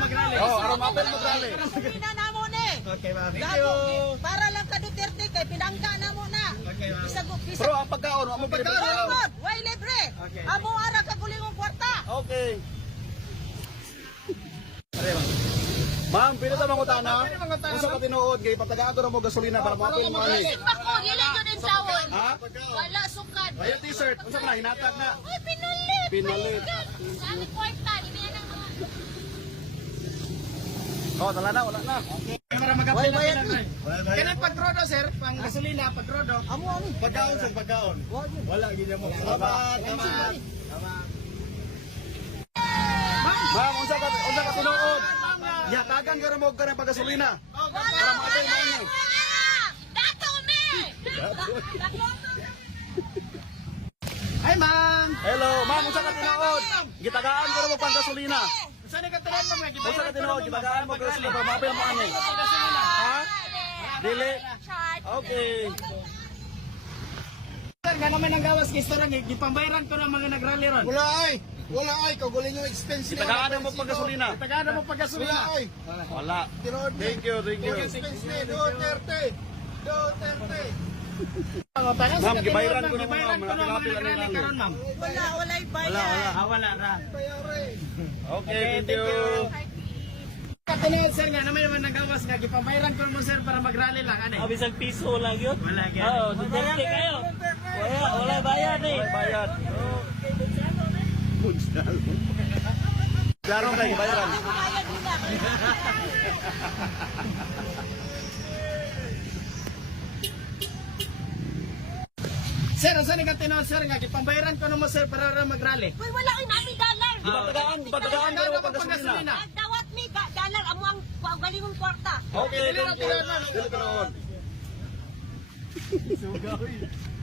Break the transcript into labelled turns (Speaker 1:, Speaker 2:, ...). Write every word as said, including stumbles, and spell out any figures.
Speaker 1: mag-rally.
Speaker 2: Oh, aron mapil mag-rally.
Speaker 3: Gasolina na mo ni.
Speaker 1: Okay, ma'am. Thank
Speaker 3: Gago,
Speaker 1: you.
Speaker 3: para lang ka Duterte kay pinangga na mo na.
Speaker 1: Okay, ma'am.
Speaker 3: Bisag bisag.
Speaker 2: Pero ang pagkaon, amo
Speaker 1: Pagkaon,
Speaker 2: pagkaon.
Speaker 3: Pagod, way libre.
Speaker 1: Okay.
Speaker 3: Amo ara ka kulingong kwarta.
Speaker 2: Okay. Ma'am, pili ta mangutana.
Speaker 1: Pili mangutana,
Speaker 2: Unsa ka tinuod kay patagaan ko na mo gasolina para mapil mo ani.
Speaker 4: Bako, dili ko din sawon.
Speaker 2: Ha?
Speaker 4: Wala sukad.
Speaker 2: Ayo t-shirt, unsa man hinatag na?
Speaker 4: Ay, pinalit.
Speaker 2: Pinalit.
Speaker 4: Sa aming kwarta, di ba nang mga...
Speaker 2: Oh, wala na, wala na.
Speaker 1: Para mag-apply na pinag-rally. Kanang pag-rodo, sir. Pang gasolina, pag-rodo.
Speaker 3: Amo ani.
Speaker 1: Pagkaon, sir, pagkaon. Wala, ganyan mo. Salamat, salamat.
Speaker 2: Ma'am, unsa ka unsa ka tinuod? Yatagan ka ra mo ka ng paggasolina.
Speaker 4: Wala,
Speaker 2: Para mapil mo
Speaker 4: wala,
Speaker 2: ani.
Speaker 4: wala. Dato me.
Speaker 1: Ay, ma'am.
Speaker 2: Hello, ma'am, unsa ka tinuod? Gitagaan ka ra mo pang gasolina.
Speaker 1: Saan ka tanan mo, mga
Speaker 2: Unsa ka tinuod? Gitagaan mo gasolina para mapil mo ani. Ha? Dili. Okay.
Speaker 1: Sir, nga naman ang gawas kay Storang, gipambayaran ko ng mga nag-rally ron.
Speaker 5: Wala ay! Wala ay! Kaguling yung expense nila.
Speaker 2: Gitagaan mo pang gasolina.
Speaker 1: Tagaan na mo pag
Speaker 5: Wala
Speaker 1: gasolina.
Speaker 5: ay!
Speaker 2: Wala.
Speaker 5: Tinood
Speaker 2: Thank you, thank you.
Speaker 5: yung expense nila. Duterte! Duterte!
Speaker 2: Ma'am, gibayaran ko na mo,
Speaker 1: Gibayaran
Speaker 2: ma'am.
Speaker 1: ko ng mga
Speaker 2: Nakapil ang
Speaker 1: nag-rally
Speaker 2: rally.
Speaker 1: karon, ma'am.
Speaker 3: Wala, walay
Speaker 2: Wala,
Speaker 3: bayad.
Speaker 2: wala.
Speaker 1: Ah, wala ra.
Speaker 5: Bayari!
Speaker 2: Okay, thank
Speaker 1: thank
Speaker 2: you.
Speaker 1: you. Katuloy, sir, nga naman naman nagawas nga gipambayaran ko mo, sir, para mag-rally lang, ano?
Speaker 6: Abis ang piso lang yun.
Speaker 1: Wala
Speaker 6: Oo,
Speaker 1: gyud.
Speaker 6: Duterte kayo. Wala, wala bayad eh.
Speaker 2: Wala bayad. Klaro ka, gibayaran.
Speaker 3: Bayad nila.
Speaker 1: Sir, saan ni katinood, sir, nga gipambayaran ko mo, sir, para ra mag-rally.
Speaker 4: Uy, wala kay nami dalar.
Speaker 2: Gibatagaan, gibatagaan ka ra mo pang gasolina.
Speaker 4: Nagdawat mi ga dalar amo ang galingon kwarta.
Speaker 2: Okay, thank you. Dili ka noon.